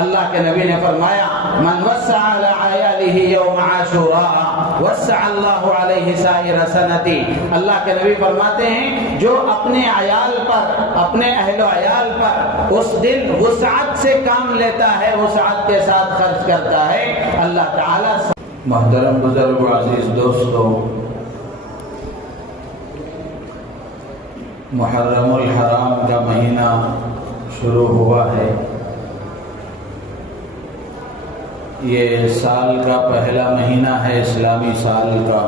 اللہ کے نبی نے فرمایا من وسع علی عیالہ یوم عاشوراء وسع اللہ علیہ سائر سنتی. اللہ کے نبی فرماتے ہیں جو اپنے عیال پر، اپنے اہل و عیال پر اس دن وسعت سے کام لیتا ہے، وسعت کے ساتھ خرچ کرتا ہے، اللہ تعالیٰ. محترم بزرگ و عزیز دوستو، محرم الحرام کا مہینہ شروع ہوا ہے. یہ سال کا پہلا مہینہ ہے، اسلامی سال کا،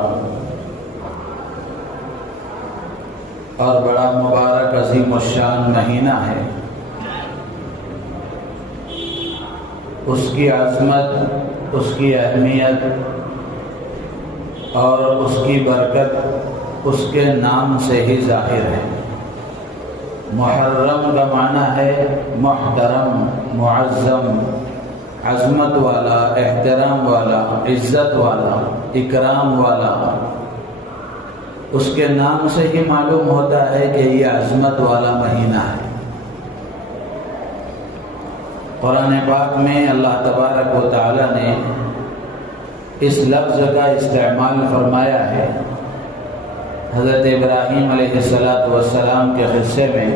اور بڑا مبارک عظیم الشان مہینہ ہے. اس کی عظمت، اس کی اہمیت اور اس کی برکت اس کے نام سے ہی ظاہر ہے. محرم کا معنی ہے محترم، معظم، عظمت والا، احترام والا، عزت والا، اکرام والا. اس کے نام سے ہی معلوم ہوتا ہے کہ یہ عظمت والا مہینہ ہے. قرآن پاک میں اللہ تبارک و تعالی نے اس لفظ کا استعمال فرمایا ہے. حضرت ابراہیم علیہ السلام کے قصے میں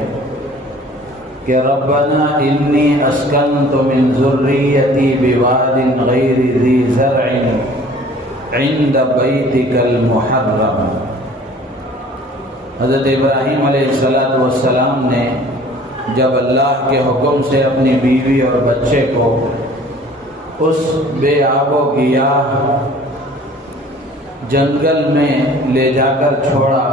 کہ ربنا انی اسکنت من ذریتی بواد غیر ذی زرع عند بیتک المحرم. حضرت ابراہیم علیہ السلام نے جب اللہ کے حکم سے اپنی بیوی اور بچے کو اس بے آب و گیاہ جنگل میں لے جا کر چھوڑا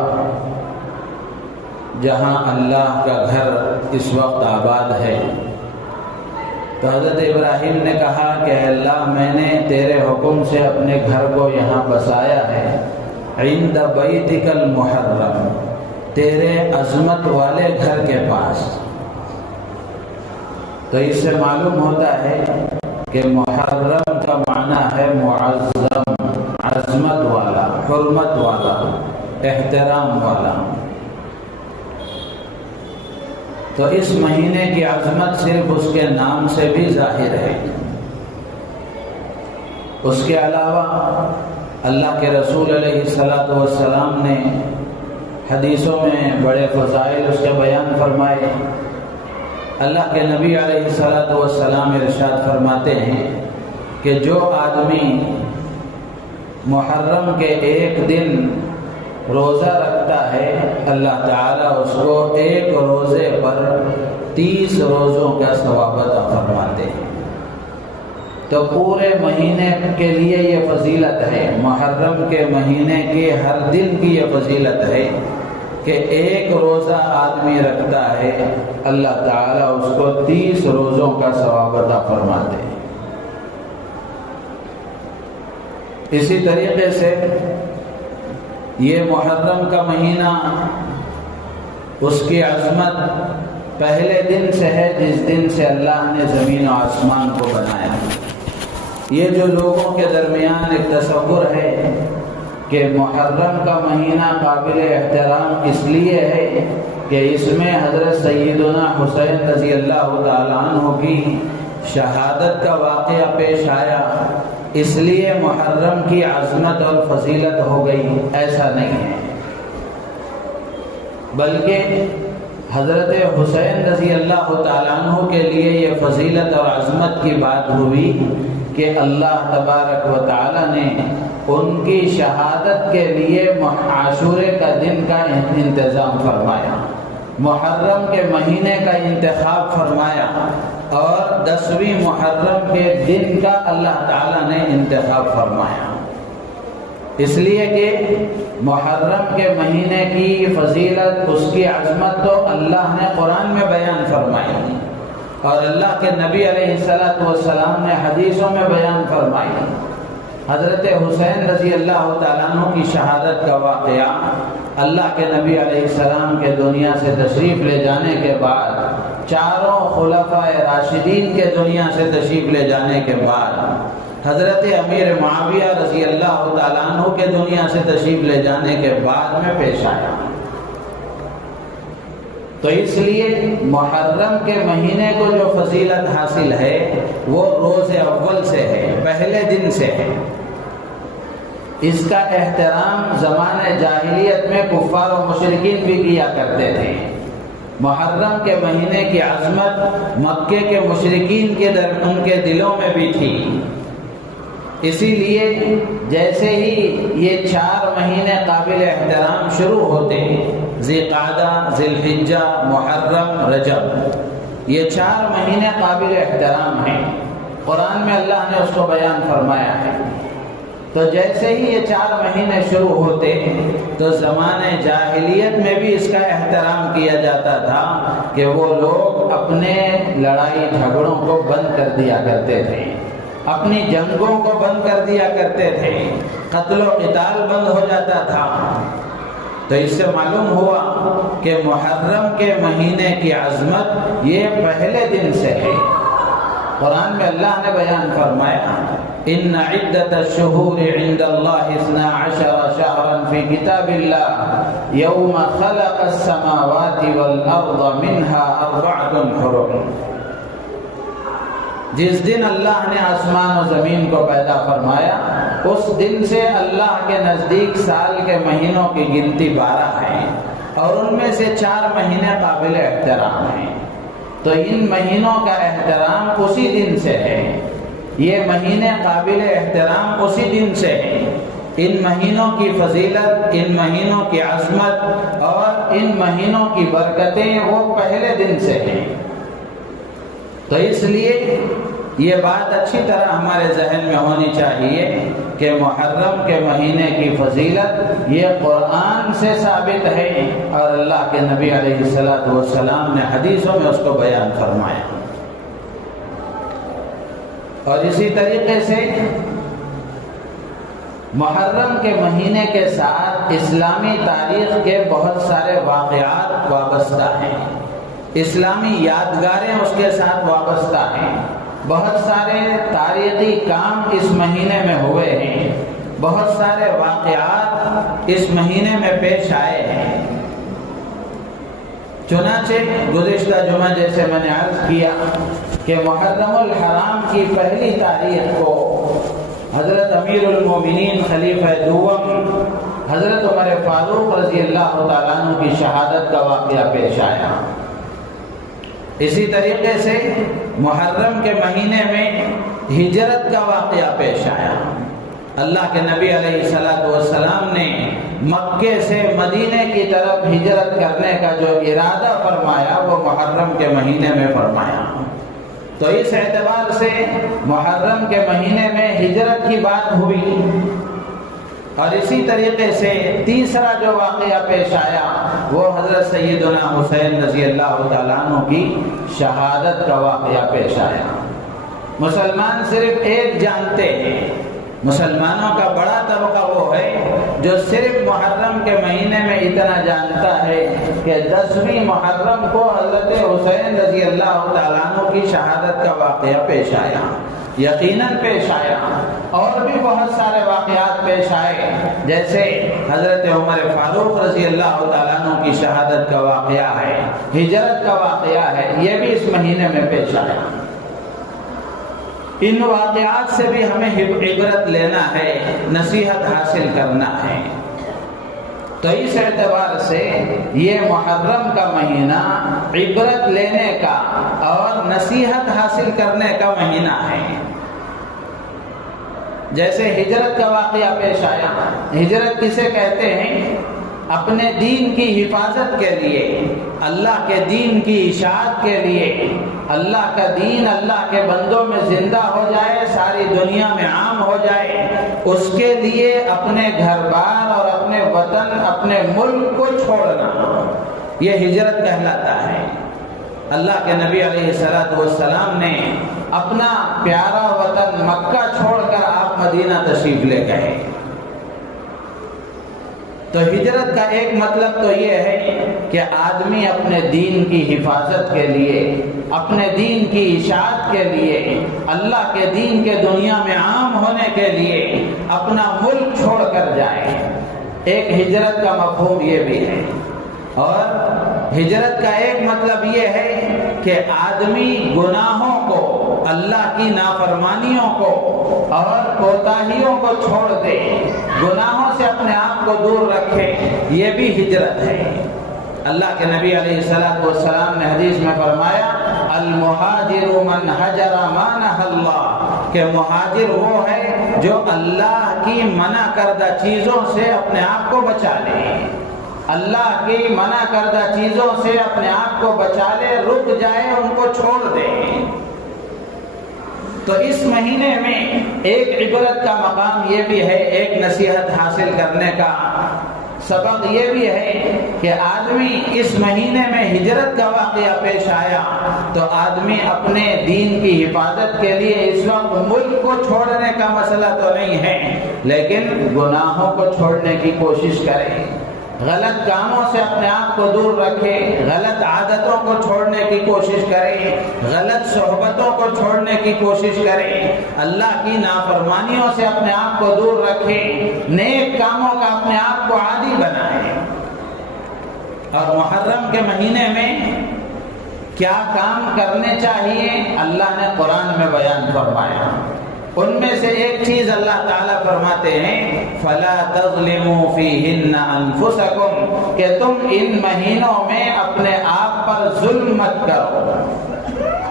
جہاں اللہ کا گھر اس وقت آباد ہے، تو حضرت ابراہیم نے کہا کہ اللہ میں نے تیرے حکم سے اپنے گھر کو یہاں بسایا ہے، عند بیتک المحرم، تیرے عظمت والے گھر کے پاس. تو اس سے معلوم ہوتا ہے کہ محرم کا معنی ہے معظم، عظمت والا، حرمت والا، احترام والا. تو اس مہینے کی عظمت صرف اس کے نام سے بھی ظاہر ہے. اس کے علاوہ اللہ کے رسول علیہ السلام نے حدیثوں میں بڑے فضائل اس کے بیان فرمائے. اللہ کے نبی علیہ السلام ارشاد فرماتے ہیں کہ جو آدمی محرم کے ایک دن روزہ رکھتا ہے، اللہ تعالیٰ اس کو ایک روزے پر 30 روزوں کا ثواب عطا فرماتے ہیں. تو پورے مہینے کے لیے یہ فضیلت ہے، محرم کے مہینے کے ہر دن کی یہ فضیلت ہے کہ ایک روزہ آدمی رکھتا ہے، اللہ تعالیٰ اس کو 30 روزوں کا ثواب عطا فرماتے ہیں. اسی طریقے سے یہ محرم کا مہینہ، اس کی عظمت پہلے دن سے ہے جس دن سے اللہ نے زمین و آسمان کو بنایا. یہ جو لوگوں کے درمیان ایک تصور ہے کہ محرم کا مہینہ قابل احترام اس لیے ہے کہ اس میں حضرت سیدنا حسین رضی اللہ تعالیٰ عنہ کی شہادت کا واقعہ پیش آیا، اس لیے محرم کی عظمت اور فضیلت ہو گئی. ایسا نہیں ہے، بلکہ حضرت حسین رضی اللہ تعالیٰ عنہ کے لیے یہ فضیلت اور عظمت کی بات ہوئی کہ اللہ تبارک و تعالیٰ نے ان کی شہادت کے لیے عاشورے کا دن کا انتظام فرمایا، محرم کے مہینے کا انتخاب فرمایا، اور 10ویں محرم کے دن کا اللہ تعالیٰ نے انتخاب فرمایا. اس لیے کہ محرم کے مہینے کی فضیلت، اس کی عظمت تو اللہ نے قرآن میں بیان فرمائی اور اللہ کے نبی علیہ السلام نے حدیثوں میں بیان فرمائی. حضرت حسین رضی اللہ تعالیٰ عنہ کی شہادت کا واقعہ اللہ کے نبی علیہ السلام کے دنیا سے تشریف لے جانے کے بعد، چاروں خلفاء راشدین کے دنیا سے تشریف لے جانے کے بعد، حضرت امیر معاویہ رضی اللہ تعالیٰ عنہ کے دنیا سے تشریف لے جانے کے بعد میں پیش آیا. تو اس لیے محرم کے مہینے کو جو فضیلت حاصل ہے وہ روز اول سے ہے، پہلے دن سے ہے۔ اس کا احترام زمانہ جاہلیت میں کفار و مشرکین بھی کیا کرتے تھے۔ محرم کے مہینے کی عظمت مکے کے مشرکین کے ان کے دلوں میں بھی تھی۔ اسی لیے جیسے ہی یہ 4 مہینے قابل احترام شروع ہوتے ہیں، ذی قعدہ، ذی الحجہ، محرم، رجب، یہ 4 مہینے قابل احترام ہیں۔ قرآن میں اللہ نے اس کو بیان فرمایا ہے۔ تو جیسے ہی یہ 4 مہینے شروع ہوتے تو زمانے جاہلیت میں بھی اس کا احترام کیا جاتا تھا کہ وہ لوگ اپنے لڑائی جھگڑوں کو بند کر دیا کرتے تھے، اپنی جنگوں کو بند کر دیا کرتے تھے، قتل و قتال بند ہو جاتا تھا۔ تو اس سے معلوم ہوا کہ محرم کے مہینے کی عظمت یہ پہلے دن سے ہے۔ قرآن میں اللہ نے بیان فرمایا ان عدت الشہور عند اللہ 12 شہرا فی کتاب اللہ یوم خلق السماوات والارض منها 4 حرم۔ جس دن اللہ نے آسمان و زمین کو پیدا فرمایا اس دن سے اللہ کے نزدیک سال کے مہینوں کی گنتی 12 ہے، اور ان میں سے 4 مہینے قابل احترام ہیں۔ تو ان مہینوں کا احترام اسی دن سے ہے، یہ مہینے قابل احترام اسی دن سے ہیں۔ ان مہینوں کی فضیلت، ان مہینوں کی عظمت اور ان مہینوں کی برکتیں وہ پہلے دن سے ہیں۔ تو اس لیے یہ بات اچھی طرح ہمارے ذہن میں ہونی چاہیے کہ محرم کے مہینے کی فضیلت یہ قرآن سے ثابت ہے اور اللہ کے نبی علیہ الصلوۃ والسلام نے حدیثوں میں اس کو بیان فرمایا۔ اور اسی طریقے سے محرم کے مہینے کے ساتھ اسلامی تاریخ کے بہت سارے واقعات وابستہ ہیں، اسلامی یادگاریں اس کے ساتھ وابستہ ہیں۔ بہت سارے تاریخی کام اس مہینے میں ہوئے ہیں، بہت سارے واقعات اس مہینے میں پیش آئے ہیں۔ چنانچہ گزشتہ جمعہ جیسے میں نے عرض کیا کہ محرم الحرام کی پہلی تاریخ کو حضرت امیر المومنین خلیفہ دوم حضرت عمر فاروق رضی اللہ تعالیٰ عنہ کی شہادت کا واقعہ پیش آیا۔ اسی طریقے سے محرم کے مہینے میں ہجرت کا واقعہ پیش آیا۔ اللہ کے نبی علیہ الصلوۃ والسلام نے مکے سے مدینے کی طرف ہجرت کرنے کا جو ارادہ فرمایا وہ محرم کے مہینے میں فرمایا۔ تو اس اعتبار سے محرم کے مہینے میں ہجرت کی بات ہوئی۔ اور اسی طریقے سے تیسرا جو واقعہ پیش آیا وہ حضرت سیدنا حسین رضی اللہ تعالیٰ عنہ کی شہادت کا واقعہ پیش آیا۔ مسلمان صرف ایک جانتے ہیں، مسلمانوں کا بڑا طبقہ وہ ہے جو صرف محرم کے مہینے میں اتنا جانتا ہے کہ 10ویں محرم کو حضرت حسین رضی اللہ تعالیٰ عنہ کی شہادت کا واقعہ پیش آیا، یقیناً پیش آیا۔ اور بھی بہت سارے واقعات پیش آئے، جیسے حضرت عمر فاروق رضی اللہ تعالیٰ عنہ کی شہادت کا واقعہ ہے، ہجرت کا واقعہ ہے، یہ بھی اس مہینے میں پیش آیا۔ ان واقعات سے بھی ہمیں عبرت لینا ہے، نصیحت حاصل کرنا ہے۔ تو اس اعتبار سے یہ محرم کا مہینہ عبرت لینے کا اور نصیحت حاصل کرنے کا مہینہ ہے۔ جیسے ہجرت کا واقعہ پیش آیا، ہجرت کسے کہتے ہیں؟ اپنے دین کی حفاظت کے لیے، اللہ کے دین کی اشاعت کے لیے، اللہ کا دین اللہ کے بندوں میں زندہ ہو جائے، ساری دنیا میں عام ہو جائے، اس کے لیے اپنے گھر بار اور اپنے وطن، اپنے ملک کو چھوڑنا، یہ ہجرت کہلاتا ہے۔ اللہ کے نبی علیہ الصلوۃ والسلام نے اپنا پیارا وطن مکہ چھوڑ کر آپ مدینہ تشریف لے گئے۔ تو ہجرت کا ایک مطلب تو یہ ہے کہ آدمی اپنے دین کی حفاظت کے لیے، اپنے دین کی اشاعت کے لیے، اللہ کے دین کے دنیا میں عام ہونے کے لیے اپنا ملک چھوڑ کر جائے۔ ایک ہجرت کا مفہوم یہ بھی ہے۔ اور ہجرت کا ایک مطلب یہ ہے کہ آدمی گناہوں کو، اللہ کی نافرمانیوں کو اور کوتاہیوں کو چھوڑ دے، گناہوں سے اپنے آپ کو دور رکھے، یہ بھی ہجرت ہے۔ اللہ کے نبی علیہ السلام نے حدیث میں فرمایا المہاجر من حجر ما نہى اللہ، کہ مہاجر وہ ہے جو اللہ کی منع کردہ چیزوں سے اپنے آپ کو بچا لے، اللہ کی منع کردہ چیزوں سے اپنے آپ کو بچا لے، رک جائے، ان کو چھوڑ دے۔ تو اس مہینے میں ایک عبرت کا مقام یہ بھی ہے، ایک نصیحت حاصل کرنے کا سبق یہ بھی ہے کہ آدمی اس مہینے میں ہجرت کا واقعہ پیش آیا تو آدمی اپنے دین کی حفاظت کے لیے اس وقت ملک کو چھوڑنے کا مسئلہ تو نہیں ہے، لیکن گناہوں کو چھوڑنے کی کوشش کرے، غلط کاموں سے اپنے آپ کو دور رکھے، غلط عادتوں کو چھوڑنے کی کوشش کرے، غلط صحبتوں کو چھوڑنے کی کوشش کرے، اللہ کی نافرمانیوں سے اپنے آپ کو دور رکھے، نیک کاموں کا اپنے آپ کو عادی بنائے۔ اور محرم کے مہینے میں کیا کام کرنے چاہیے اللہ نے قرآن میں بیان فرمایا۔ ان میں سے ایک چیز اللہ تعالیٰ فرماتے ہیں فَلَا تَظْلِمُوا فِيهِنَّ أَنفُسَكُمْ، کہ تم ان مہینوں میں اپنے آپ پر ظلم مت کرو،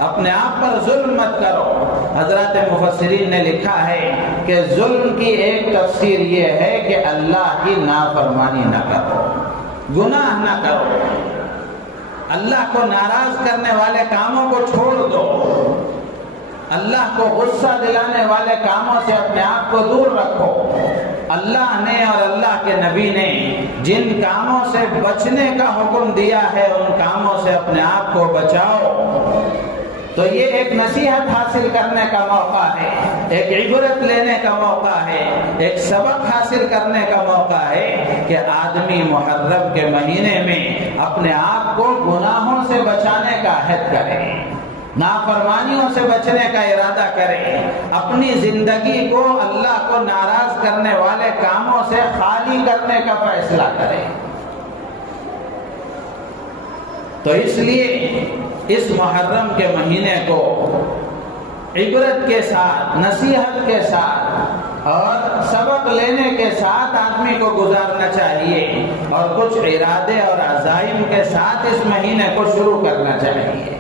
اپنے آپ پر ظلم مت کرو۔ حضرات مفسرین نے لکھا ہے کہ ظلم کی ایک تفسیر یہ ہے کہ اللہ کی نافرمانی نہ کرو، گناہ نہ کرو، اللہ کو ناراض کرنے والے کاموں کو چھوڑ دو، اللہ کو غصہ دلانے والے کاموں سے اپنے آپ کو دور رکھو۔ اللہ نے اور اللہ کے نبی نے جن کاموں سے بچنے کا حکم دیا ہے ان کاموں سے اپنے آپ کو بچاؤ۔ تو یہ ایک نصیحت حاصل کرنے کا موقع ہے، ایک عبرت لینے کا موقع ہے، ایک سبق حاصل کرنے کا موقع ہے کہ آدمی محرم کے مہینے میں اپنے آپ کو گناہوں سے بچانے کا عہد کرے، نافرمانیوں سے بچنے کا ارادہ کرے، اپنی زندگی کو اللہ کو ناراض کرنے والے کاموں سے خالی کرنے کا فیصلہ کرے۔ تو اس لیے اس محرم کے مہینے کو عبرت کے ساتھ، نصیحت کے ساتھ اور سبق لینے کے ساتھ آدمی کو گزارنا چاہیے، اور کچھ ارادے اور عزائم کے ساتھ اس مہینے کو شروع کرنا چاہیے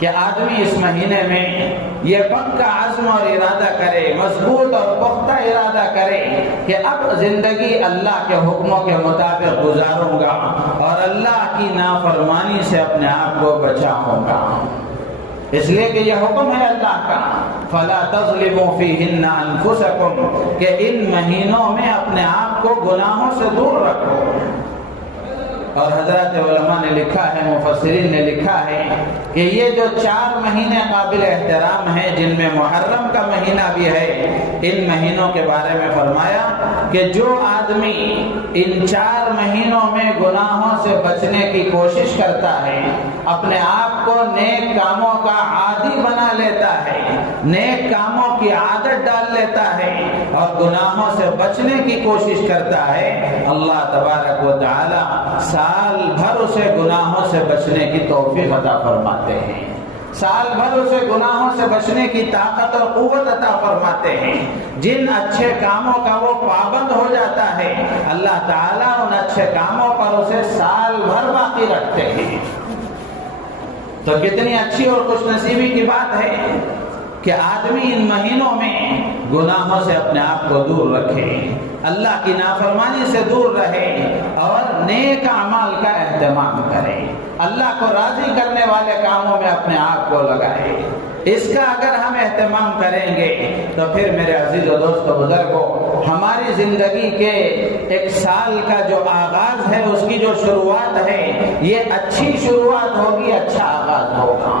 کہ آدمی اس مہینے میں یہ پکا عزم اور ارادہ کرے، مضبوط اور پختہ ارادہ کرے کہ اب زندگی اللہ کے حکموں کے مطابق گزاروں گا اور اللہ کی نافرمانی سے اپنے آپ کو بچاؤں گا۔ اس لیے کہ یہ حکم ہے اللہ کا فَلَا تَظْلِمُوا فِيهِنَّ أَنفُسَكُمْ، کہ ان مہینوں میں اپنے آپ کو گناہوں سے دور رکھو۔ اور حضرات علماء نے لکھا ہے، مفسرین نے لکھا ہے کہ یہ جو 4 مہینے قابل احترام ہیں جن میں محرم کا مہینہ بھی ہے، ان مہینوں کے بارے میں فرمایا کہ جو آدمی ان 4 مہینوں میں گناہوں سے بچنے کی کوشش کرتا ہے، اپنے آپ کو نیک کاموں کا عادی بنا لیتا ہے، نیک کاموں کی عادت ڈال لیتا ہے اور گناہوں سے بچنے کی کوشش کرتا ہے، اللہ تبارک و تعالی سال بھر اسے گناہوں سے بچنے کی توفیق عطا فرماتے ہیں، سال بھر اسے گناہوں سے بچنے کی طاقت اور قوت عطا فرماتے ہیں۔ جن اچھے کاموں کا وہ پابند ہو جاتا ہے، اللہ تعالیٰ ان اچھے کاموں پر اسے سال بھر باقی رکھتے ہیں۔ تو کتنی اچھی اور خوش نصیبی کی بات ہے کہ آدمی ان مہینوں میں گناہوں سے اپنے آپ کو دور رکھے، اللہ کی نافرمانی سے دور رہے اور نیک اعمال کا اہتمام کرے، اللہ کو راضی کرنے والے کاموں میں اپنے آپ کو لگائے۔ اس کا اگر ہم اہتمام کریں گے تو پھر میرے عزیز و دوست و بزرگوں، ہماری زندگی کے ایک سال کا جو آغاز ہے، اس کی جو شروعات ہے، یہ اچھی شروعات ہوگی، اچھا آغاز ہوگا۔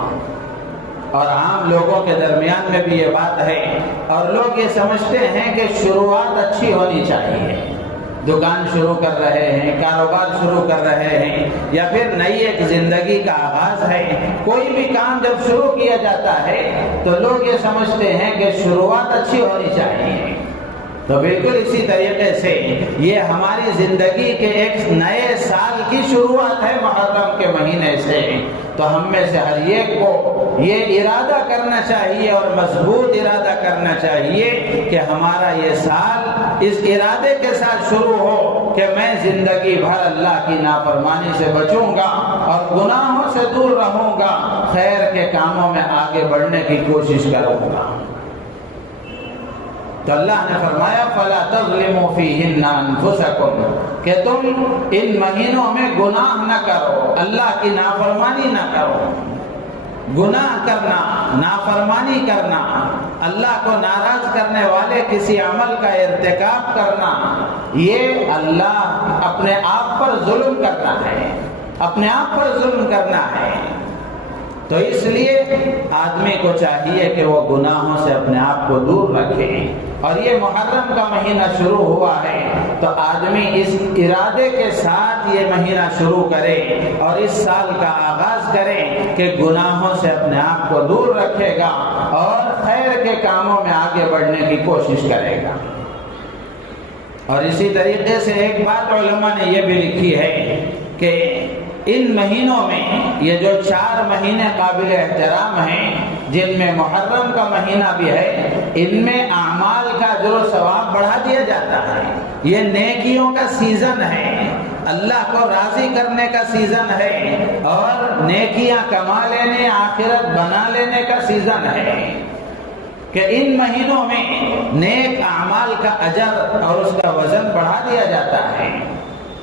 اور عام لوگوں کے درمیان میں بھی یہ بات ہے، اور لوگ یہ سمجھتے ہیں کہ شروعات اچھی ہونی چاہیے، دکان شروع کر رہے ہیں، کاروبار شروع کر رہے ہیں، یا پھر نئی ایک زندگی کا آغاز ہے، کوئی بھی کام جب شروع کیا جاتا ہے تو لوگ یہ سمجھتے ہیں کہ شروعات اچھی ہونی چاہیے، تو بالکل اسی طریقے سے یہ ہماری زندگی کے ایک نئے سال کی شروعات ہے محرم کے مہینے سے. تو ہم میں سے ہر ایک کو یہ ارادہ کرنا چاہیے اور مضبوط ارادہ کرنا چاہیے کہ ہمارا یہ سال اس ارادے کے ساتھ شروع ہو کہ میں زندگی بھر اللہ کی نافرمانی سے بچوں گا اور گناہوں سے دور رہوں گا، خیر کے کاموں میں آگے بڑھنے کی کوشش کروں گا. تو اللہ نے فرمایا فَلَا تَظْلِمُوا فِيهِنَّ أَنفُسَكُمْ کہ تم ان مہینوں میں گناہ نہ کرو، اللہ کی نافرمانی نہ کرو. گناہ کرنا، نافرمانی کرنا، اللہ کو ناراض کرنے والے کسی عمل کا ارتکاب کرنا، یہ اللہ اپنے آپ پر ظلم کرنا ہے، اپنے آپ پر ظلم کرنا ہے. تو اس لیے آدمی کو چاہیے کہ وہ گناہوں سے اپنے آپ کو دور رکھے. اور یہ محرم کا مہینہ شروع ہوا ہے تو آدمی اس ارادے کے ساتھ یہ مہینہ شروع کرے اور اس سال کا آغاز کرے کہ گناہوں سے اپنے آپ کو دور رکھے گا اور خیر کے کاموں میں آگے بڑھنے کی کوشش کرے گا. اور اسی طریقے سے ایک بات علماء نے یہ بھی لکھی ہے کہ ان مہینوں میں یہ جو 4 مہینے قابل احترام ہیں جن میں محرم کا مہینہ بھی ہے، ان میں اعمال کا اجر و ثواب بڑھا دیا جاتا ہے. یہ نیکیوں کا سیزن ہے، اللہ کو راضی کرنے کا سیزن ہے اور نیکیاں کما لینے، آخرت بنا لینے کا سیزن ہے کہ ان مہینوں میں نیک اعمال کا اجر اور اس کا وزن بڑھا دیا جاتا ہے.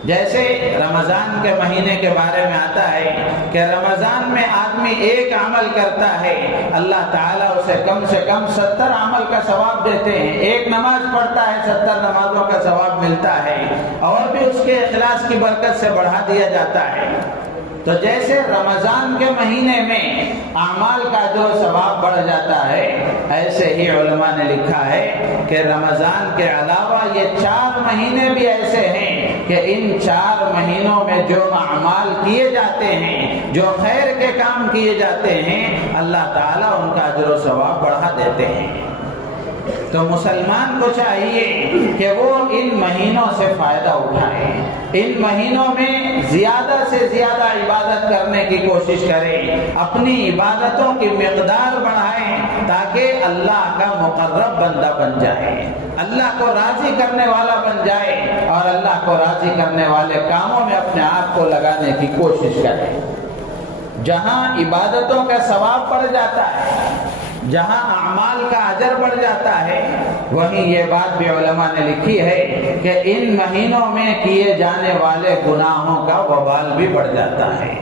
جیسے رمضان کے مہینے کے بارے میں آتا ہے کہ رمضان میں آدمی ایک عمل کرتا ہے، اللہ تعالیٰ اسے کم سے کم 70 عمل کا ثواب دیتے ہیں. ایک نماز پڑھتا ہے 70 نمازوں کا ثواب ملتا ہے اور بھی اس کے اخلاص کی برکت سے بڑھا دیا جاتا ہے. تو جیسے رمضان کے مہینے میں اعمال کا اجر و ثواب بڑھ جاتا ہے، ایسے ہی علماء نے لکھا ہے کہ رمضان کے علاوہ یہ 4 مہینے بھی ایسے ہیں کہ ان 4 مہینوں میں جو اعمال کیے جاتے ہیں، جو خیر کے کام کیے جاتے ہیں، اللہ تعالیٰ ان کا اجر و ثواب بڑھا دیتے ہیں. تو مسلمان کو چاہیے کہ وہ ان مہینوں سے فائدہ اٹھائے، ان مہینوں میں زیادہ سے زیادہ عبادت کرنے کی کوشش کرے، اپنی عبادتوں کی مقدار بڑھائیں تاکہ اللہ کا مقرب بندہ بن جائے، اللہ کو راضی کرنے والا بن جائے اور اللہ کو راضی کرنے والے کاموں میں اپنے آپ کو لگانے کی کوشش کرے. جہاں عبادتوں کا ثواب بڑھ جاتا ہے، جہاں اعمال کا اجر بڑھ جاتا ہے، وہیں یہ بات بھی علماء نے لکھی ہے کہ ان مہینوں میں کیے جانے والے گناہوں کا وبال بھی بڑھ جاتا ہے.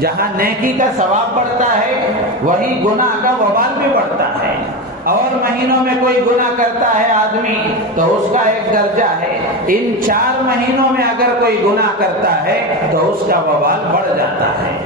جہاں نیکی کا ثواب بڑھتا ہے وہیں گناہ کا وبال بھی بڑھتا ہے. اور مہینوں میں کوئی گناہ کرتا ہے آدمی تو اس کا ایک درجہ ہے، ان 4 مہینوں میں اگر کوئی گناہ کرتا ہے تو اس کا وبال بڑھ جاتا ہے.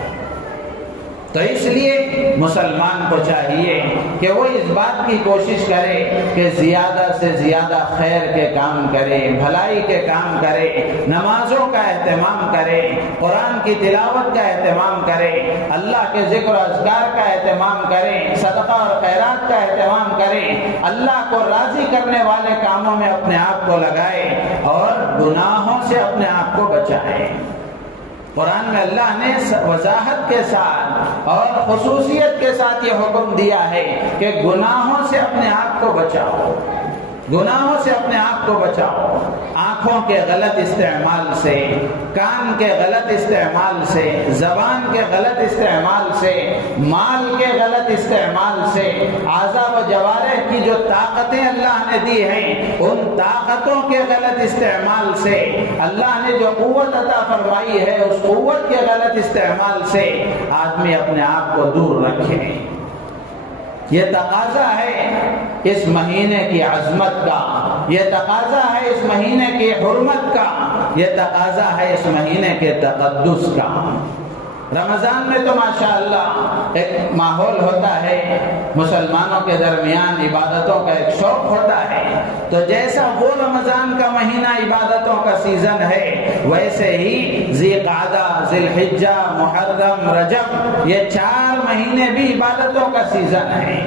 تو اس لیے مسلمان کو چاہیے کہ وہ اس بات کی کوشش کرے کہ زیادہ سے زیادہ خیر کے کام کرے، بھلائی کے کام کرے، نمازوں کا اہتمام کرے، قرآن کی تلاوت کا اہتمام کرے، اللہ کے ذکر و اذکار کا اہتمام کرے، صدقہ اور خیرات کا اہتمام کرے، اللہ کو راضی کرنے والے کاموں میں اپنے آپ کو لگائے اور گناہوں سے اپنے آپ کو بچائے. قرآن میں اللہ نے وضاحت کے ساتھ اور خصوصیت کے ساتھ یہ حکم دیا ہے کہ گناہوں سے اپنے آپ کو بچاؤ، گناہوں سے اپنے آپ کو بچاؤ. آنکھوں کے غلط استعمال سے، کان کے غلط استعمال سے، زبان کے غلط استعمال سے، مال کے غلط استعمال سے، اعضاء و جوارح کی جو طاقتیں اللہ نے دی ہیں ان طاقتوں کے غلط استعمال سے، اللہ نے جو قوت عطا فرمائی ہے اس قوت کے غلط استعمال سے آدمی اپنے آپ کو دور رکھے. یہ تقاضا ہے اس مہینے کی عظمت کا، یہ تقاضا ہے اس مہینے کی حرمت کا، یہ تقاضا ہے اس مہینے کے تقدس کا. رمضان میں تو ماشاءاللہ ایک ماحول ہوتا ہے، مسلمانوں کے درمیان عبادتوں کا ایک شوق ہوتا ہے. تو جیسا وہ رمضان کا مہینہ عبادتوں کا سیزن ہے، ویسے ہی ذی قعدہ، ذی الحجہ، محرم، رجب، یہ 4 مہینے بھی عبادتوں کا سیزن ہے.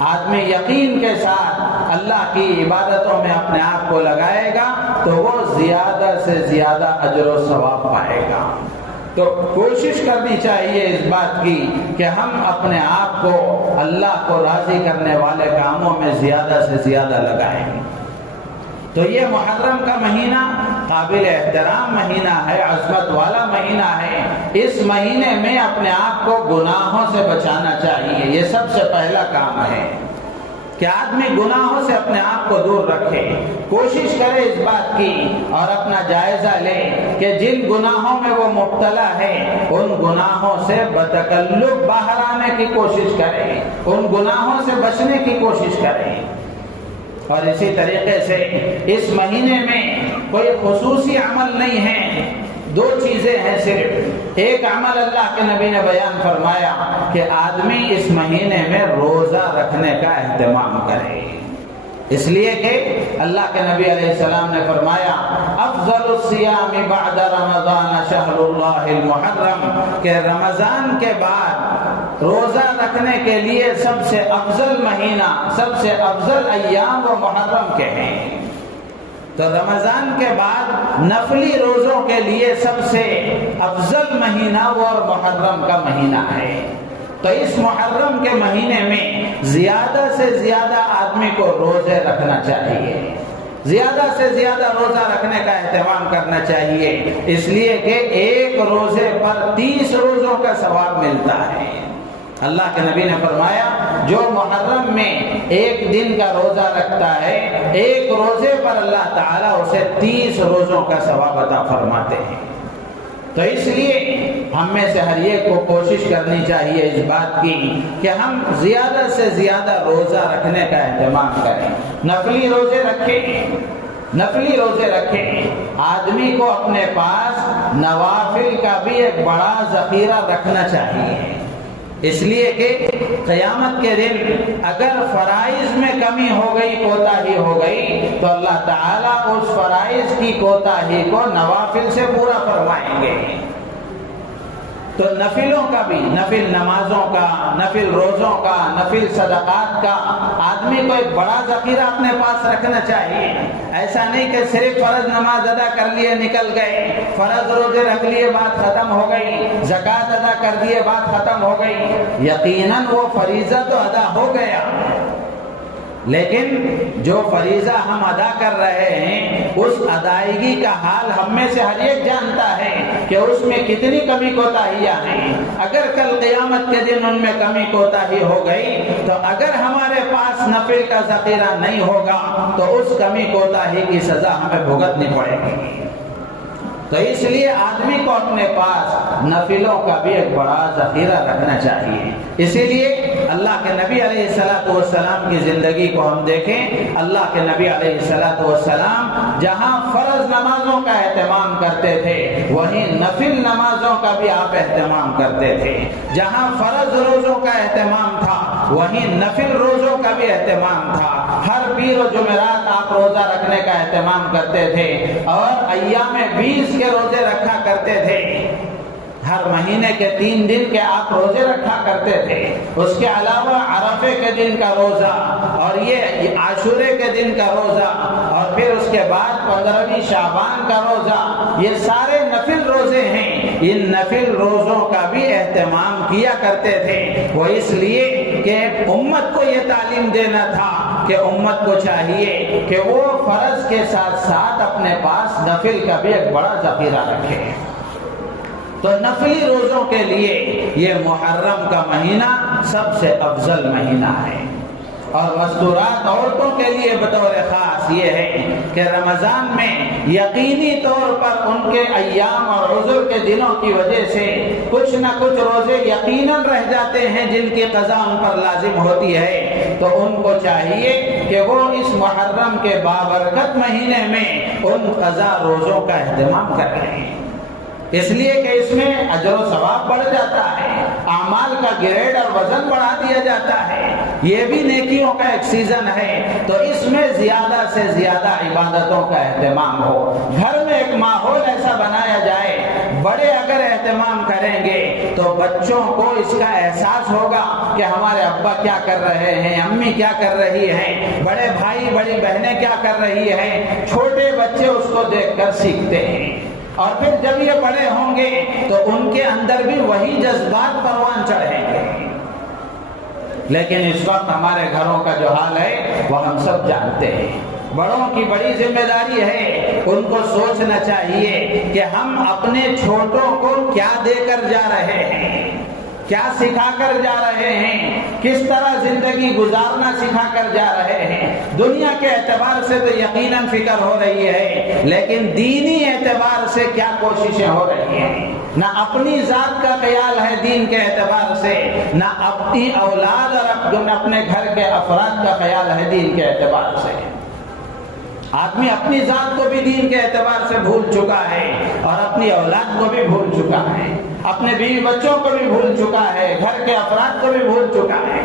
آدمی یقین کے ساتھ اللہ کی عبادتوں میں اپنے آپ کو لگائے گا تو وہ زیادہ سے زیادہ اجر و ثواب پائے گا۔ تو کوشش کرنی چاہیے اس بات کی کہ ہم اپنے آپ کو اللہ کو راضی کرنے والے کاموں میں زیادہ سے زیادہ لگائیں۔ تو یہ محرم کا مہینہ قابل احترام مہینہ ہے، عظمت والا مہینہ ہے۔ اس مہینے میں اپنے آپ کو گناہوں سے بچانا چاہیے، یہ سب سے پہلا کام ہے کہ آدمی گناہوں سے اپنے آپ کو دور رکھے۔ کوشش کرے اس بات کی اور اپنا جائزہ لے کہ جن گناہوں میں وہ مبتلا ہے ان گناہوں سے بتکلف باہر آنے کی کوشش کرے، ان گناہوں سے بچنے کی کوشش کرے۔ اور اسی طریقے سے اس مہینے میں کوئی خصوصی عمل نہیں ہے، دو چیزیں ہیں صرف۔ ایک عمل اللہ کے نبی نے بیان فرمایا کہ آدمی اس مہینے میں روزہ رکھنے کا اہتمام کرے، اس لیے کہ اللہ کے نبی علیہ السلام نے فرمایا افضل الصیام بعد رمضان شہر اللہ المحرم، کہ رمضان کے بعد روزہ رکھنے کے لیے سب سے افضل مہینہ، سب سے افضل ایام وہ محرم کے ہیں۔ تو رمضان کے بعد نفلی روزوں کے لیے سب سے افضل مہینہ وہ محرم کا مہینہ ہے۔ تو اس محرم کے مہینے میں زیادہ سے زیادہ آدمی کو روزے رکھنا چاہیے، زیادہ سے زیادہ روزہ رکھنے کا اہتمام کرنا چاہیے، اس لیے کہ ایک روزے پر 30 روزوں کا ثواب ملتا ہے۔ اللہ کے نبی نے فرمایا جو محرم میں ایک دن کا روزہ رکھتا ہے، ایک روزے پر اللہ تعالیٰ اسے 30 روزوں کا ثواب عطا فرماتے ہیں۔ تو اس لیے ہم میں سے ہر ایک کو کوشش کرنی چاہیے اس بات کی کہ ہم زیادہ سے زیادہ روزہ رکھنے کا اہتمام کریں، نفلی روزے رکھیں، نفلی روزے رکھیں۔ آدمی کو اپنے پاس نوافل کا بھی ایک بڑا ذخیرہ رکھنا چاہیے، اس لیے کہ قیامت کے دن اگر فرائض میں کمی ہو گئی، کوتاہی ہو گئی، تو اللہ تعالیٰ اس فرائض کی کوتاہی کو نوافل سے پورا فرمائیں گے۔ تو نفلوں کا بھی، نفل نمازوں کا، نفل روزوں کا، نفل صدقات کا آدمی کو ایک بڑا ذخیرہ اپنے پاس رکھنا چاہیے۔ ایسا نہیں کہ صرف فرض نماز ادا کر لیے نکل گئے، فرض روزے رکھ لیے بات ختم ہو گئی، زکوٰۃ ادا کر دیے بات ختم ہو گئی۔ یقیناً وہ فریضہ تو ادا ہو گیا، لیکن جو فریضہ ہم ادا کر رہے ہیں اس ادائیگی کا حال ہم میں سے ہر ایک جانتا ہے کہ اس میں کتنی کمی کوتاہیاں ہیں۔ اگر کل قیامت کے دن ان میں کمی کوتاہی ہو گئی تو اگر ہمارے پاس نفل کا ذخیرہ نہیں ہوگا تو اس کمی کوتاہی کی سزا ہمیں بھگتنی پڑے گی۔ تو اس لیے آدمی کو اپنے پاس نفلوں کا بھی ایک بڑا ذخیرہ رکھنا چاہیے۔ اسی لیے اللہ کے نبی علیہ الصلوۃ والسلام کی زندگی کو ہم دیکھیں، اللہ کے نبی علیہ الصلوۃ والسلام جہاں فرض نمازوں کا اہتمام کرتے تھے وہیں نفل نمازوں کا بھی آپ اہتمام کرتے تھے، جہاں فرض روزوں کا اہتمام تھا وہیں نفل روزوں کا بھی اہتمام تھا۔ ہر پیر و جمعرات آپ روزہ رکھنے کا اہتمام کرتے تھے اور ایام 20 کے روزے رکھا کرتے تھے، ہر مہینے کے 3 دن کے آپ روزے رکھا کرتے تھے۔ اس کے علاوہ عرفے کے دن کا روزہ اور یہ عاشورے کے دن کا روزہ اور پھر اس کے بعد 15ویں شعبان کا روزہ، یہ سارے نفل روزے ہیں۔ ان نفل روزوں کا بھی اہتمام کیا کرتے تھے، وہ اس لیے کہ امت کو یہ تعلیم دینا تھا کہ امت کو چاہیے کہ وہ فرض کے ساتھ ساتھ اپنے پاس نفل کا بھی ایک بڑا ذخیرہ رکھے۔ تو نفلی روزوں کے لیے یہ محرم کا مہینہ سب سے افضل مہینہ ہے۔ اور مستورات عورتوں کے لیے بطور خاص یہ ہے کہ رمضان میں یقینی طور پر ان کے ایام اور عذر کے دنوں کی وجہ سے کچھ نہ کچھ روزے یقیناً رہ جاتے ہیں جن کی قضا ان پر لازم ہوتی ہے، تو ان کو چاہیے کہ وہ اس محرم کے بابرکت مہینے میں ان قضا روزوں کا اہتمام کریں، اس لیے کہ اس میں اجر و ثواب بڑھ جاتا ہے، اعمال کا گریڈ اور وزن بڑھا دیا جاتا ہے، یہ بھی نیکیوں کا ایک سیزن ہے۔ تو اس میں زیادہ سے زیادہ عبادتوں کا اہتمام ہو، گھر میں ایک ماحول ایسا بنایا جائے بڑے اگر اہتمام کریں گے تو بچوں کو اس کا احساس ہوگا کہ ہمارے ابا کیا کر رہے ہیں، امی کیا کر رہی ہیں، بڑے بھائی بڑی بہنیں کیا کر رہی ہیں۔ چھوٹے بچے اس کو دیکھ کر سیکھتے ہیں، اور پھر جب یہ بڑے ہوں گے تو ان کے اندر بھی وہی جذبات پروان چڑھیں گے۔ لیکن اس وقت ہمارے گھروں کا جو حال ہے وہ ہم سب جانتے ہیں۔ بڑوں کی بڑی ذمہ داری ہے، ان کو سوچنا چاہیے کہ ہم اپنے چھوٹوں کو کیا دے کر جا رہے ہیں، کیا سکھا کر جا رہے ہیں، کس طرح زندگی گزارنا سکھا کر جا رہے ہیں۔ دنیا کے اعتبار سے تو یقیناً فکر ہو رہی ہے، لیکن دینی اعتبار سے کیا کوششیں ہو رہی ہیں؟ نہ اپنی ذات کا خیال ہے دین کے اعتبار سے، نہ اپنی اولاد اور اپنے گھر کے افراد کا خیال ہے دین کے اعتبار سے۔ آدمی اپنی ذات کو بھی دین کے اعتبار سے بھول چکا ہے، اور اپنی اولاد کو بھی بھول چکا ہے، اپنے بیوی بچوں کو بھی بھول چکا ہے، گھر کے افراد کو بھی بھول چکا ہے۔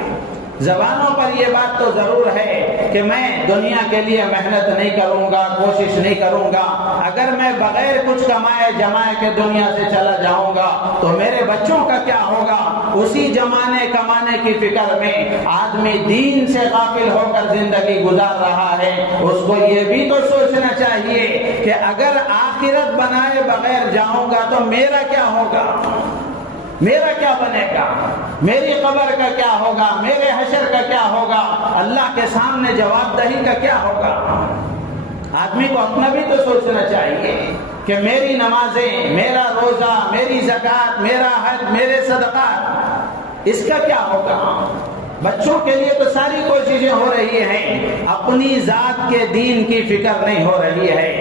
زبانوں پر یہ بات تو ضرور ہے کہ میں دنیا کے لیے محنت نہیں کروں گا، کوشش نہیں کروں گا، اگر میں بغیر کچھ کمائے جمائے کے دنیا سے چلا جاؤں گا تو میرے بچوں کا کیا ہوگا۔ اسی جمانے کمانے کی فکر میں آدمی دین سے غافل ہو کر زندگی گزار رہا ہے۔ اس کو یہ بھی تو سوچنا چاہیے کہ اگر آخرت بنائے بغیر جاؤں گا تو میرا کیا ہوگا، میرا کیا بنے گا، میری قبر کا کیا ہوگا، میرے حشر کا کیا ہوگا، اللہ کے سامنے جواب دہی کا کیا ہوگا۔ آدمی کو اپنا بھی تو سوچنا چاہیے کہ میری نمازیں، میرا روزہ، میری زکوٰۃ، میرا حج، میرے صدقات، اس کا کیا ہوگا۔ بچوں کے لیے تو ساری کوششیں ہو رہی ہیں، اپنی ذات کے دین کی فکر نہیں ہو رہی ہے۔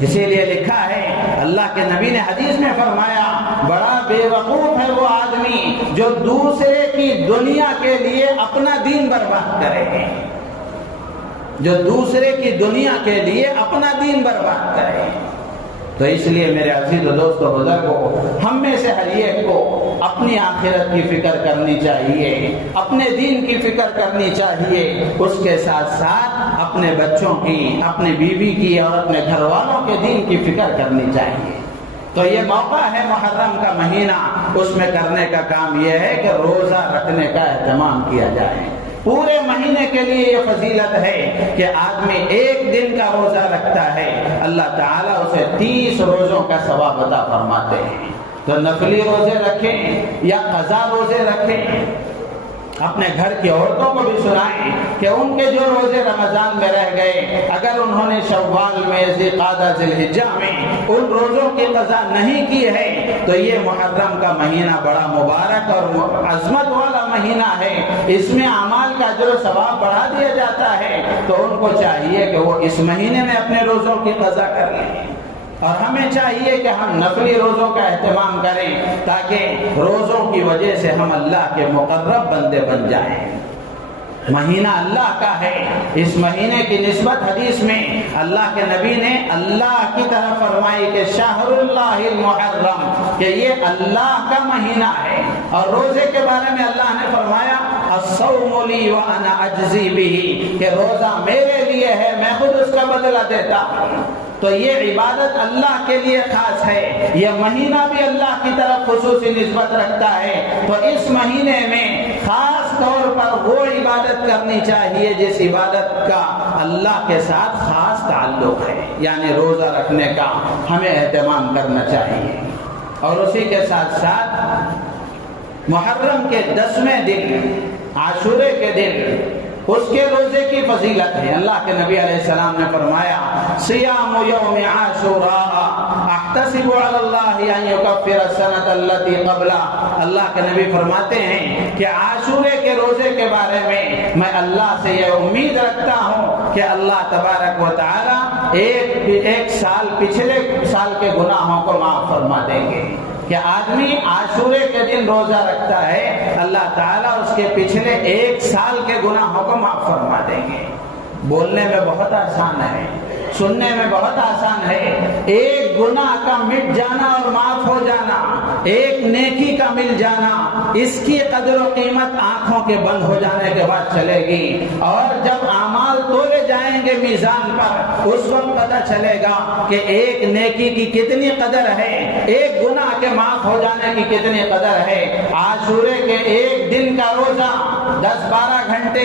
اسی لیے لکھا ہے، اللہ کے نبی نے حدیث میں فرمایا، بڑا بے وقوف ہے وہ آدمی جو دوسرے کی دنیا کے لیے اپنا دین برباد کرے، جو دوسرے کی دنیا کے لیے اپنا دین برباد کرے۔ تو اس لیے میرے عزیز و دوست و بزرگوں، ہم میں سے ہر ایک کو اپنی آخرت کی فکر کرنی چاہیے، اپنے دین کی فکر کرنی چاہیے، اس کے ساتھ ساتھ اپنے بچوں کی، اپنے بیوی کی اور اپنے گھر والوں کے دین کی فکر کرنی چاہیے۔ تو یہ موقع ہے محرم کا مہینہ، اس میں کرنے کا کام یہ ہے کہ روزہ رکھنے کا اہتمام کیا جائے۔ پورے مہینے کے لیے یہ فضیلت ہے کہ آدمی ایک دن کا روزہ رکھتا ہے، اللہ تعالیٰ اسے 30 روزوں کا ثواب عطا فرماتے ہیں۔ تو نفلی روزے رکھیں یا قضا روزے رکھیں، اپنے گھر کی عورتوں کو بھی سنائیں کہ ان کے جو روزے رمضان میں رہ گئے، اگر انہوں نے شوال میں، ذی قعدہ، ذی الحجہ میں ان روزوں کی قضا نہیں کی ہے تو یہ محرم کا مہینہ بڑا مبارک اور عظمت والا مہینہ ہے، اس میں اعمال کا اجر و ثواب بڑھا دیا جاتا ہے۔ تو ان کو چاہیے کہ وہ اس مہینے میں اپنے روزوں کی قضا کر لیں، اور ہمیں چاہیے کہ ہم نفلی روزوں کا اہتمام کریں تاکہ روزوں کی وجہ سے ہم اللہ کے مقرب بندے بن جائیں۔ مہینہ اللہ کا ہے، اس مہینے کی نسبت حدیث میں اللہ کے نبی نے اللہ کی طرف فرمائی کہ شہر اللہ المحرم، کہ یہ اللہ کا مہینہ ہے۔ اور روزے کے بارے میں اللہ نے فرمایا الصوم لی وانا اجزی بہ، کہ روزہ میرے لیے ہے، میں خود اس کا بدلہ دیتا ہوں۔ تو یہ عبادت اللہ کے لیے خاص ہے، یہ مہینہ بھی اللہ کی طرف خصوصی نسبت رکھتا ہے۔ تو اس مہینے میں خاص طور پر وہ عبادت کرنی چاہیے جس عبادت کا اللہ کے ساتھ خاص تعلق ہے، یعنی روزہ رکھنے کا ہمیں اہتمام کرنا چاہیے۔ اور اسی کے ساتھ ساتھ محرم کے 10ویں دن، عاشورے کے دن، اس کے روزے کی فضیلت ہے۔ اللہ کے نبی علیہ السلام نے فرمایا صیام یوم عاشوراء احتسب علی اللہ ان یکفر السنۃ التي قبلہ، اللہ کے نبی فرماتے ہیں کہ عاشورے کے روزے کے بارے میں اللہ سے یہ امید رکھتا ہوں کہ اللہ تبارک و تعالی ایک سال پچھلے سال کے گناہوں کو معاف فرما دیں گے۔ کہ آدمی عاشورے کے دن روزہ رکھتا ہے، اللہ تعالیٰ اس کے پچھلے 1 سال کے گناہوں کو معاف فرما دیں گے۔ بولنے میں بہت آسان ہے، سننے میں بہت آسان ہے، ایک گناہ کا مٹ جانا اور معاف ہو جانا، ایک نیکی کا مل جانا، اس کی قدر و قیمت آنکھوں کے بند ہو جانے کے بعد چلے گی، اور جب اعمال تولے جائیں گے میزان پر، اس وقت پتہ چلے گا کہ ایک نیکی کی کتنی قدر ہے، ایک گناہ کے معاف ہو جانے کی کتنی قدر ہے۔ عاشورے کے ایک دن کا روزہ 10-12 گھنٹے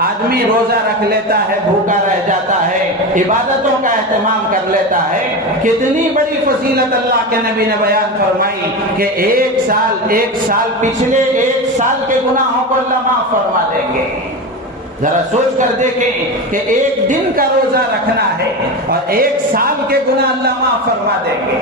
آدمی روزہ رکھ لیتا ہے، بھوکا رہ جاتا ہے، عبادتوں کا اہتمام کر لیتا ہے، کتنی بڑی فضیلت اللہ کے نبی نے بیان فرمائی کہ ایک سال پچھلے ایک سال کے گناہوں کو اللہ معاف فرما دیں گے۔ ذرا سوچ کر دیکھیں کہ ایک دن کا روزہ رکھنا ہے اور ایک سال کے گناہ اللہ معاف فرما دیں گے۔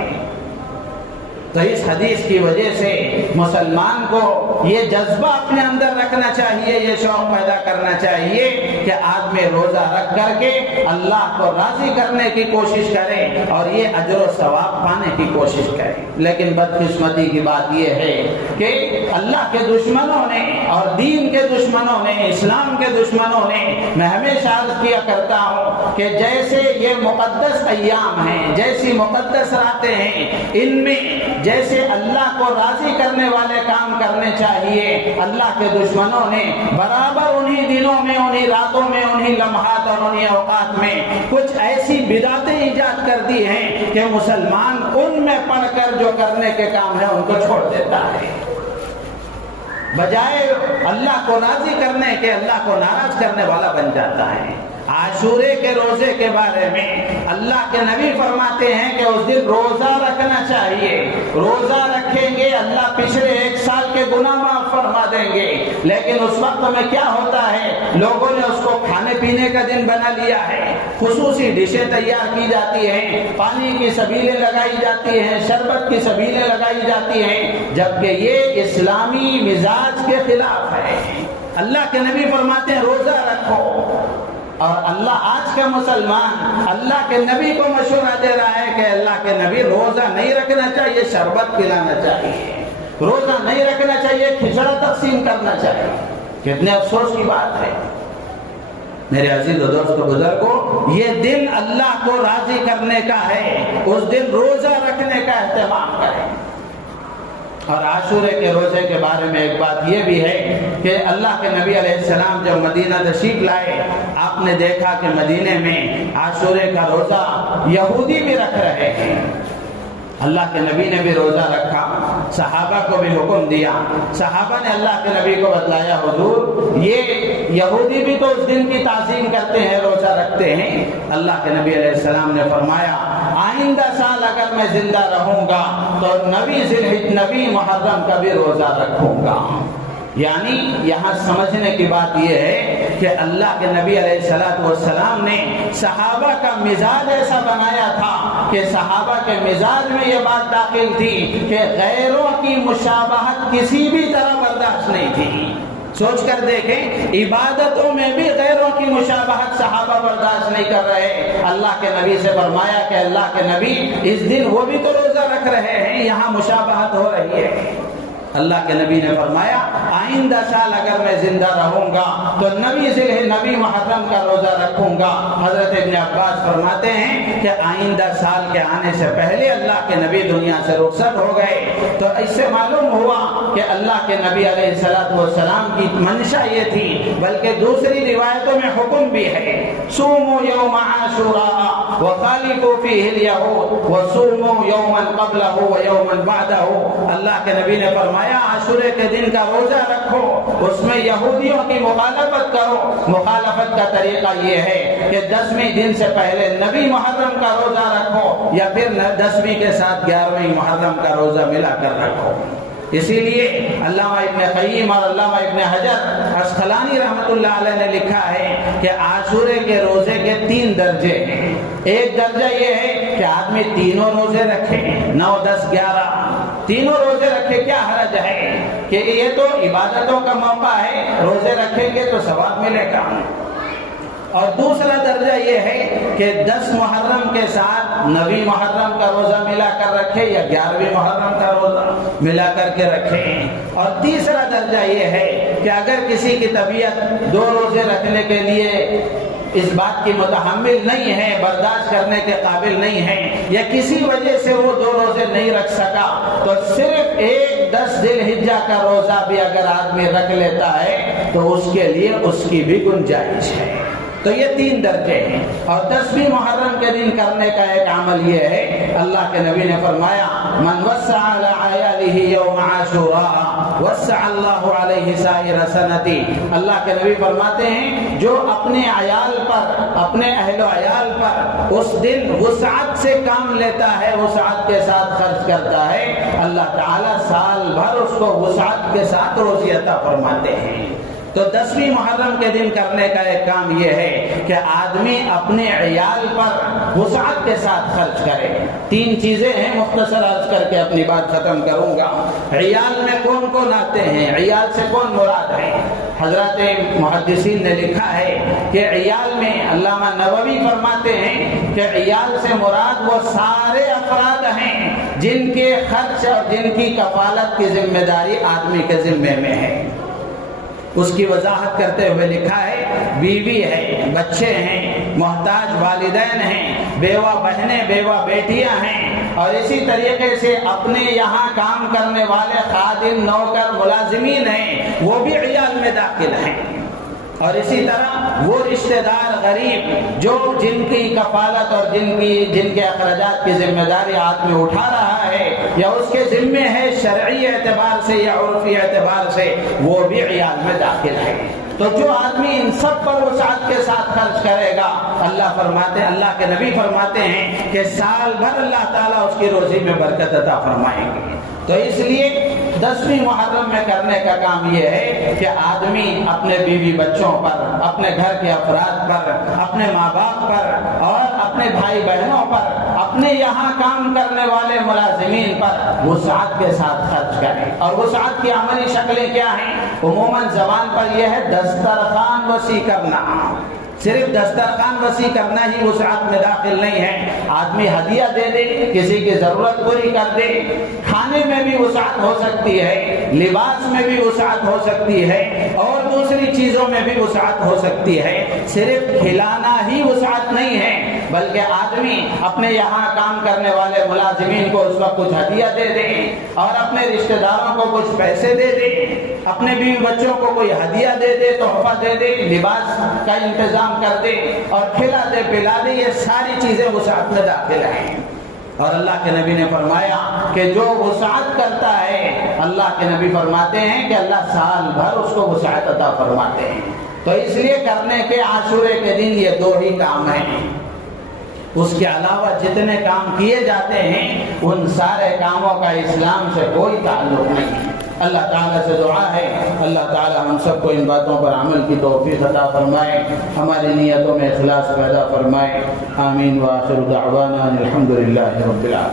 تو اس حدیث کی وجہ سے مسلمان کو یہ جذبہ اپنے اندر رکھنا چاہیے، یہ شوق پیدا کرنا چاہیے کہ آدمی روزہ رکھ کر کے اللہ کو راضی کرنے کی کوشش کرے اور یہ اجر و ثواب پانے کی کوشش کرے۔ لیکن بدقسمتی کی بات یہ ہے کہ اللہ کے دشمنوں نے اور دین کے دشمنوں نے، اسلام کے دشمنوں نے، میں ہمیشہ عرض کیا کرتا ہوں کہ جیسے یہ مقدس ایام ہیں، جیسی مقدس راتیں ہیں، ان میں جیسے اللہ کو راضی کرنے والے کام کرنے چاہیے، اللہ کے دشمنوں نے برابر انہی دنوں میں، انہی راتوں میں، انہی لمحات اور انہی اوقات میں کچھ ایسی بدعتیں ایجاد کر دی ہیں کہ مسلمان ان میں پڑھ کر جو کرنے کے کام ہے ان کو چھوڑ دیتا ہے، بجائے اللہ کو راضی کرنے کے اللہ کو ناراض کرنے والا بن جاتا ہے۔ عاشورے کے روزے کے بارے میں اللہ کے نبی فرماتے ہیں کہ اس دن روزہ رکھنا چاہیے، روزہ رکھیں گے اللہ پچھلے ایک سال کے گناہ معاف فرما دیں گے۔ لیکن اس وقت میں کیا ہوتا ہے، لوگوں نے اس کو کھانے پینے کا دن بنا لیا ہے، خصوصی ڈشیں تیار کی جاتی ہیں، پانی کی سبیلیں لگائی جاتی ہیں، شربت کی سبیلیں لگائی جاتی ہیں، جبکہ یہ اسلامی مزاج کے خلاف ہے۔ اللہ کے نبی فرماتے ہیں روزہ رکھو، اور اللہ آج کا مسلمان اللہ کے نبی کو مشورہ دے رہا ہے کہ اللہ کے نبی روزہ نہیں رکھنا چاہیے، شربت پلانا چاہیے، روزہ نہیں رکھنا چاہیے، کھچڑا تقسیم کرنا چاہیے۔ کتنے افسوس کی بات ہے میرے عزیز و دوست و بزرگوں، یہ دن اللہ کو راضی کرنے کا ہے، اس دن روزہ رکھنے کا اہتمام کریں۔ اور عاشورے کے روزے کے بارے میں ایک بات یہ بھی ہے کہ اللہ کے نبی علیہ السلام جب مدینہ تشریف لائے، آپ نے دیکھا کہ مدینے میں عاشورے کا روزہ یہودی بھی رکھ رہے ہیں۔ اللہ کے نبی نے بھی روزہ رکھا، صحابہ کو بھی حکم دیا، صحابہ نے اللہ کے نبی کو بتلایا حضور یہ یہودی بھی تو اس دن کی تعظیم کرتے ہیں، روزہ رکھتے ہیں۔ اللہ کے نبی علیہ السلام نے فرمایا آئندہ سال اگر میں زندہ رہوں گا تو نبی محرم کا بھی روزہ رکھوں گا۔ یعنی یہاں سمجھنے کی بات یہ ہے کہ اللہ کے نبی علیہ السلام نے صحابہ کا مزاج ایسا بنایا تھا کہ صحابہ کے مزاج میں یہ بات داخل تھی کہ غیروں کی مشابہت کسی بھی طرح برداشت نہیں تھی۔ سوچ کر دیکھیں، عبادتوں میں بھی غیروں کی مشابہت صحابہ برداشت نہیں کر رہے۔ اللہ کے نبی سے فرمایا کہ اللہ کے نبی اس دن وہ بھی تو روزہ رکھ رہے ہیں، یہاں مشابہت ہو رہی ہے۔ اللہ کے نبی نے فرمایا آئندہ سال اگر میں زندہ رہوں گا تو نبی محرم کا روزہ رکھوں گا۔ حضرت ابن عباس فرماتے ہیں کہ آئندہ سال کے آنے سے پہلے اللہ کے نبی دنیا سے رخصت ہو گئے، تو اس سے معلوم ہوا کہ اللہ کے نبی علیہ السلام کی منشا یہ تھی۔ بلکہ دوسری روایتوں میں حکم بھی ہے صوموا یوم عاشوراء وخالفوا فیہ الیہود وصوموا یوما قبلہ ویوما بعدہ۔ اللہ کے نبی نے فرمایا عاشورے کے دن کا روزہ رکھو، اس میں یہودیوں کی مخالفت کرو۔ مخالفت کا طریقہ یہ ہے کہ 10ویں دن سے پہلے نبی محرم کا روزہ رکھو، یا پھر 10ویں کے ساتھ 11ویں محرم کا روزہ ملا کر رکھو۔ اسی لیے علامہ ابن قیم اور علامہ ابن حجر عسقلانی رحمۃ اللہ علیہ نے لکھا ہے کہ عاشورے کے روزے کے 3 درجے ہیں۔ ایک درجہ یہ ہے کہ آدمی تینوں روزے رکھے، 9، 10، 11 تینوں روزے رکھے، کیا حرج ہے کہ یہ تو عبادتوں کا موقع ہے، روزے رکھیں گے تو ثواب ملے گا۔ اور دوسرا درجہ یہ ہے کہ 10 محرم کے ساتھ نبی محرم کا روزہ ملا کر رکھے، یا 11ویں محرم کا روزہ ملا کر کے رکھے۔ اور تیسرا درجہ یہ ہے کہ اگر کسی کی طبیعت 2 روزے رکھنے کے لیے اس بات کی متحمل نہیں ہے، برداشت کرنے کے قابل نہیں ہے، یا کسی وجہ سے وہ 2 روزے نہیں رکھ سکا، تو صرف 10 ذی الحجہ کا روزہ بھی اگر آدمی رکھ لیتا ہے تو اس کے لیے اس کی بھی گنجائش ہے۔ تو یہ 3 درجے ہیں۔ اور 10ویں محرم کے دن کرنے کا ایک عمل یہ ہے، اللہ کے نبی نے فرمایا من وسع علی عیالہ یوم عاشوراء وسع اللہ علیہ سائر سنتی۔ اللہ کے نبی فرماتے ہیں جو اپنے عیال پر، اپنے اہل و عیال پر اس دن وسعت سے کام لیتا ہے، وسعت کے ساتھ خرچ کرتا ہے، اللہ تعالیٰ سال بھر اس کو وسعت کے ساتھ روزی عطا فرماتے ہیں۔ تو 10ویں محرم کے دن کرنے کا ایک کام یہ ہے کہ آدمی اپنے عیال پر وسعت کے ساتھ خرچ کرے۔ 3 چیزیں ہیں، مختصر عرض کر کے اپنی بات ختم کروں گا۔ عیال میں کون کون آتے ہیں، عیال سے کون مراد ہے؟ حضرات محدثین نے لکھا ہے کہ عیال میں علامہ نووی فرماتے ہیں کہ عیال سے مراد وہ سارے افراد ہیں جن کے خرچ اور جن کی کفالت کی ذمہ داری آدمی کے ذمے میں ہے۔ اس کی وضاحت کرتے ہوئے لکھا ہے بیوی ہے، بچے ہیں، محتاج والدین ہیں، بیوہ بہنیں، بیوہ بیٹیاں ہیں، اور اسی طریقے سے اپنے یہاں کام کرنے والے خادم، نوکر، ملازمین ہیں، وہ بھی عیال میں داخل ہیں۔ اور اسی طرح وہ رشتہ دار غریب جو جن کی کفالت اور جن کے اخراجات کی ذمہ داری آدمی اٹھا رہا ہے یا اس کے ذمے ہے شرعی اعتبار سے یا عرفی اعتبار سے، وہ بھی عیال میں داخل ہے۔ تو جو آدمی ان سب پر وسعت کے ساتھ خرچ کرے گا، اللہ کے نبی فرماتے ہیں کہ سال بھر اللہ تعالیٰ اس کی روزی میں برکت عطا فرمائیں گے۔ تو اس لیے 10ویں محرم میں کرنے کا کام یہ ہے کہ آدمی اپنے بیوی بچوں پر، اپنے گھر کے افراد پر، اپنے ماں باپ پر اور اپنے بھائی بہنوں پر، اپنے یہاں کام کرنے والے ملازمین پر وسعت کے ساتھ خرچ کرے۔ اور وسعت کی عملی شکلیں کیا ہیں؟ عموماً زبان پر یہ ہے دسترخوان وسیع کرنا۔ صرف دسترخوان وسیع کرنا ہی وسعت میں داخل نہیں ہے، آدمی ہدیہ دے دے، کسی کی ضرورت پوری کر دے، کھانے میں بھی وسعت ہو سکتی ہے، لباس میں بھی وسعت ہو سکتی ہے، اور دوسری چیزوں میں بھی وسعت ہو سکتی ہے۔ صرف کھلانا ہی وسعت نہیں ہے، بلکہ آدمی اپنے یہاں کام کرنے والے ملازمین کو اس وقت کچھ ہدیہ دے دے، اور اپنے رشتہ داروں کو کچھ پیسے دے دے، اپنے بیوی بچوں کو کوئی ہدیہ دے دے، تحفہ دے دے، لباس کا انتظام کر دے اور کھلا دے پلا دے، یہ ساری چیزیں وسعت میں داخل ہیں۔ اور اللہ کے نبی نے فرمایا کہ جو وسعت کرتا ہے، اللہ کے نبی فرماتے ہیں کہ اللہ سال بھر اس کو وسعت عطا فرماتے ہیں۔ تو اس لیے کرنے کے عاشورے کے دن یہ 2 ہی کام ہیں، اس کے علاوہ جتنے کام کیے جاتے ہیں ان سارے کاموں کا اسلام سے کوئی تعلق نہیں ہے۔ اللہ تعالیٰ سے دعا ہے اللہ تعالیٰ ہم سب کو ان باتوں پر عمل کی توفیق عطا فرمائے، ہماری نیتوں میں اخلاص پیدا فرمائے۔ آمین وآخر دعوانا الحمدللہ رب العالمین۔